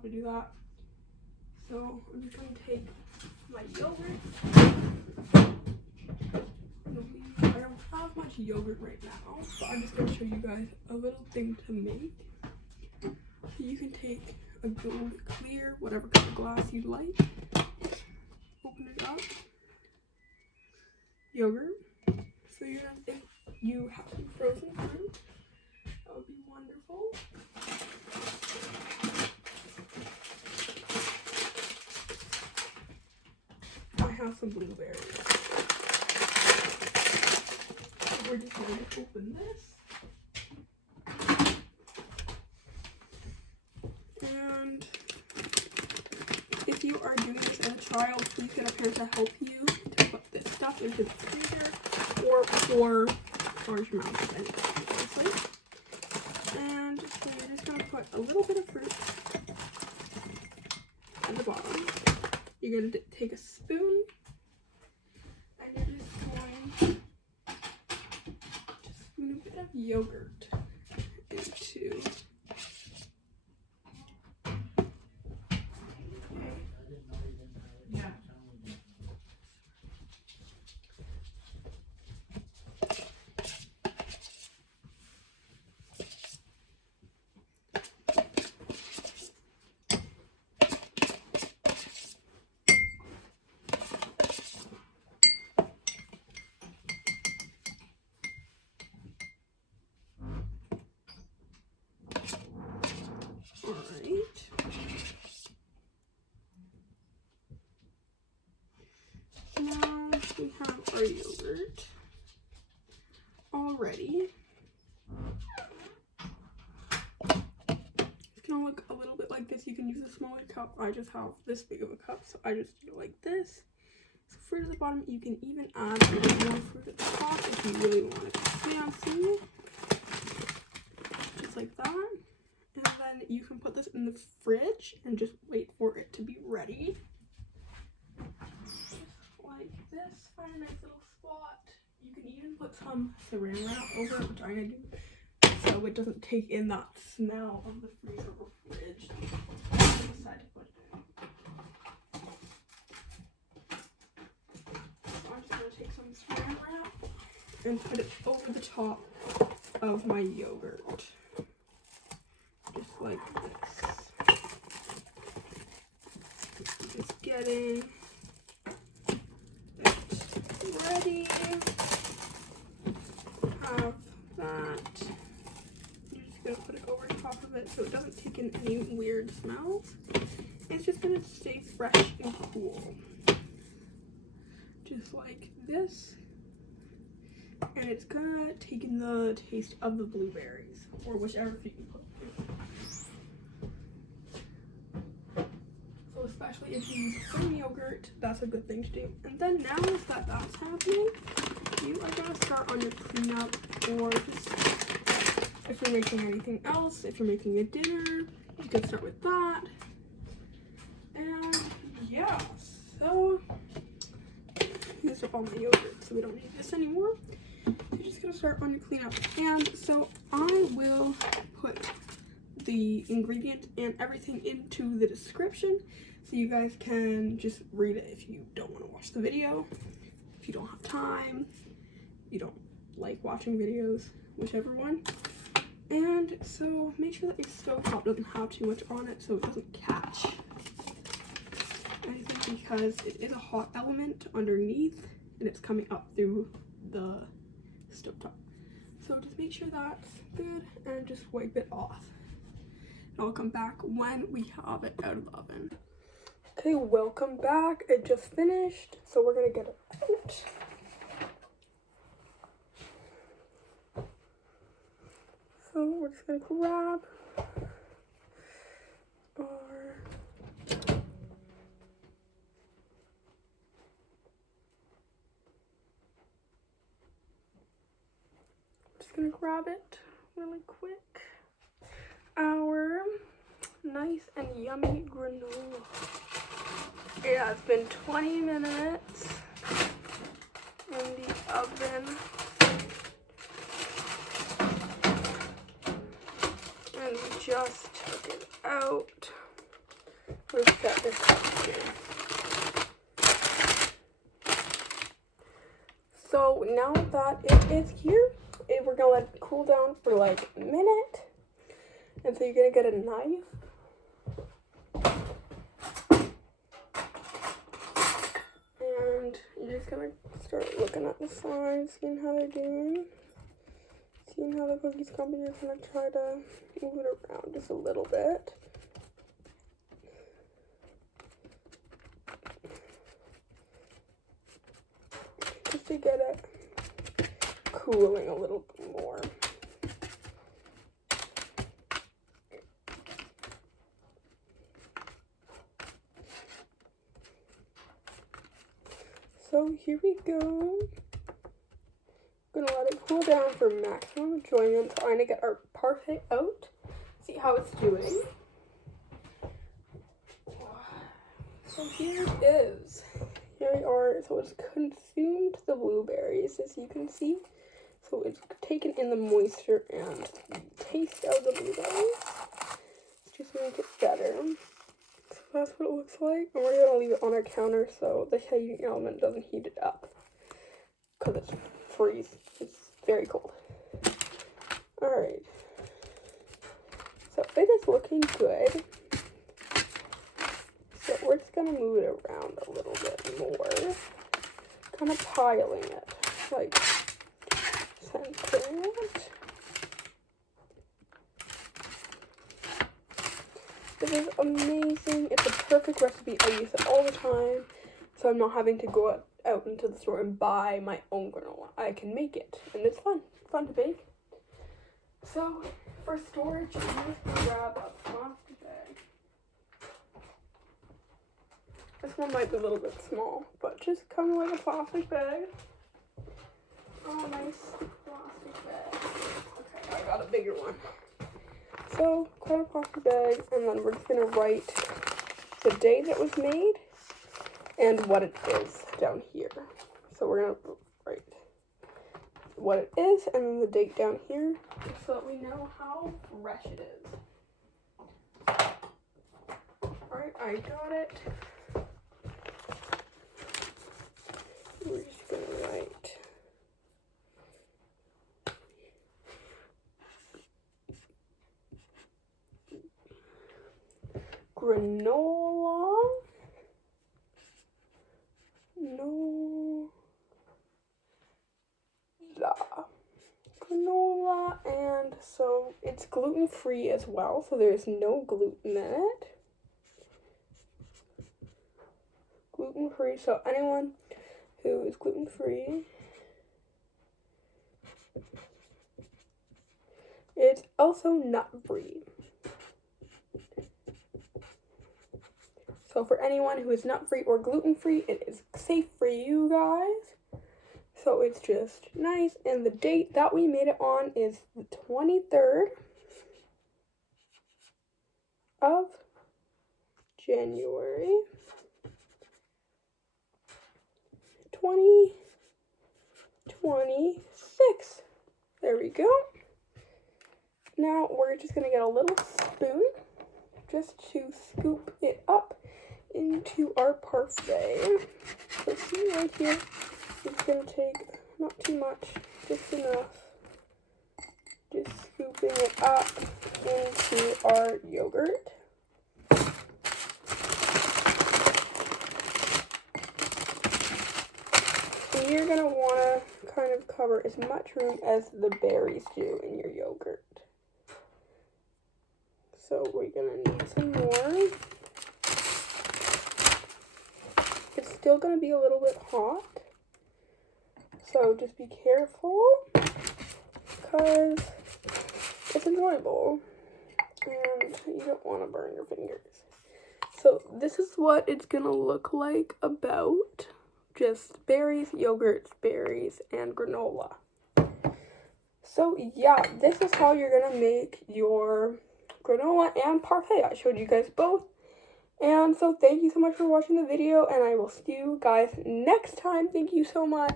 have to do that. So I'm just gonna take my yogurt. I don't have much yogurt right now, but I'm just gonna show you guys a little thing to make. So you can take a gold clear, whatever kind of glass you like. Open it up. Yogurt. So you're gonna think you have some frozen fruit. That would be wonderful. I have some blueberries. So we're just going to open this. And if you are doing this as a child, please get a parent to help you to put this stuff into the freezer or for large amounts of anything, honestly. And so you're just going to put a little bit of fruit at the bottom. You're going to take a spoon and you're just going to spoon a bit of yogurt into we have our yogurt already. It's gonna look a little bit like this. You can use a smaller cup. I just have this big of a cup, so I just do it like this. So fruit at the bottom. You can even add a little more fruit at the top if you really want it fancy. Just like that. And then you can put this in the fridge and just wait for it to be ready. Like this, find a nice little spot. You can even put some saran wrap over it, which I'm gonna do, so it doesn't take in that smell of the freezer or fridge. Decide to put it in. So I'm just gonna take some saran wrap and put it over the top of my yogurt, just like this. Just getting ready. Have that. You're just gonna put it over top of it so it doesn't take in any weird smells. It's just gonna stay fresh and cool. Just like this. And it's gonna take in the taste of the blueberries or whichever fruit you put. So especially if you use some yogurt, that's a good thing to do. And then now that that's happening, you are gonna start on your cleanup, or just if you're making anything else, if you're making a dinner, you can start with that. And yeah, so these are all my yogurt, so we don't need this anymore. You're just gonna start on your cleanup. And so I will put the ingredient and everything into the description so you guys can just read it if you don't want to watch the video, if you don't have time, you don't like watching videos, whichever one. And so make sure that your stovetop doesn't have too much on it so it doesn't catch anything, because it is a hot element underneath and it's coming up through the stovetop. So just make sure that's good and just wipe it off. And I'll come back when we have it out of the oven. Okay, welcome back. It just finished, so we're gonna get it out. So we're just gonna grab our grab it really quick. Our nice and yummy granola. It has been 20 minutes in the oven. And we just took it out. Let's set this up here. So now that it is here, we're gonna let it cool down for like a minute. And so you're gonna get a knife. And you're just gonna start looking at the sides, seeing how they're doing. Seeing how the cookie's coming, you're gonna try to move it around just a little bit. Just to get it cooling a little bit more. So here we go. I'm gonna let it cool down for maximum enjoyment. Trying to get our parfait out. See how it's doing. So here it is. Here we are. So it's consumed the blueberries, as you can see. So it's taken in the moisture and the taste of the blueberries. Just to make it better. So that's what it looks like. And we're gonna leave it on our counter so the heating element doesn't heat it up. Because it's it's very cold. Alright. So it is looking good. So we're just gonna move it around a little bit more. Kind of piling it. Like centering it. This is amazing. It's a perfect recipe. I use it all the time. So I'm not having to go out into the store and buy my own granola. I can make it, and it's fun to bake. So for storage, I'm just gonna grab a plastic bag. This one might be a little bit small, but just kind of like a plastic bag. Oh, nice plastic bag. Okay, I got a bigger one. So grab a plastic bag, and then we're just gonna write the date it was made and what it is down here. So we're gonna write what it is and then the date down here so that we know how fresh it is. Alright, I got it. We're just gonna write granola. Granola, and so it's gluten-free as well, so there's no gluten in it. Gluten-free, so anyone who is gluten-free. It's also nut-free. So for anyone who is nut-free or gluten-free, it is safe for you guys. So it's just nice. And the date that we made it on is the 23rd of January 2026. There we go. Now we're just going to get a little spoon just to scoop it up into our parfait. So see right here, it's going to take not too much, just enough. Just scooping it up into our yogurt. And you're going to want to kind of cover as much room as the berries do in your yogurt. So we're going to need some more. It's still going to be a little bit hot. So just be careful because it's enjoyable and you don't want to burn your fingers. So this is what it's going to look like about. Just berries, yogurt, berries, and granola. So yeah, this is how you're going to make your granola and parfait. I showed you guys both. And so thank you so much for watching the video, and I will see you guys next time. Thank you so much.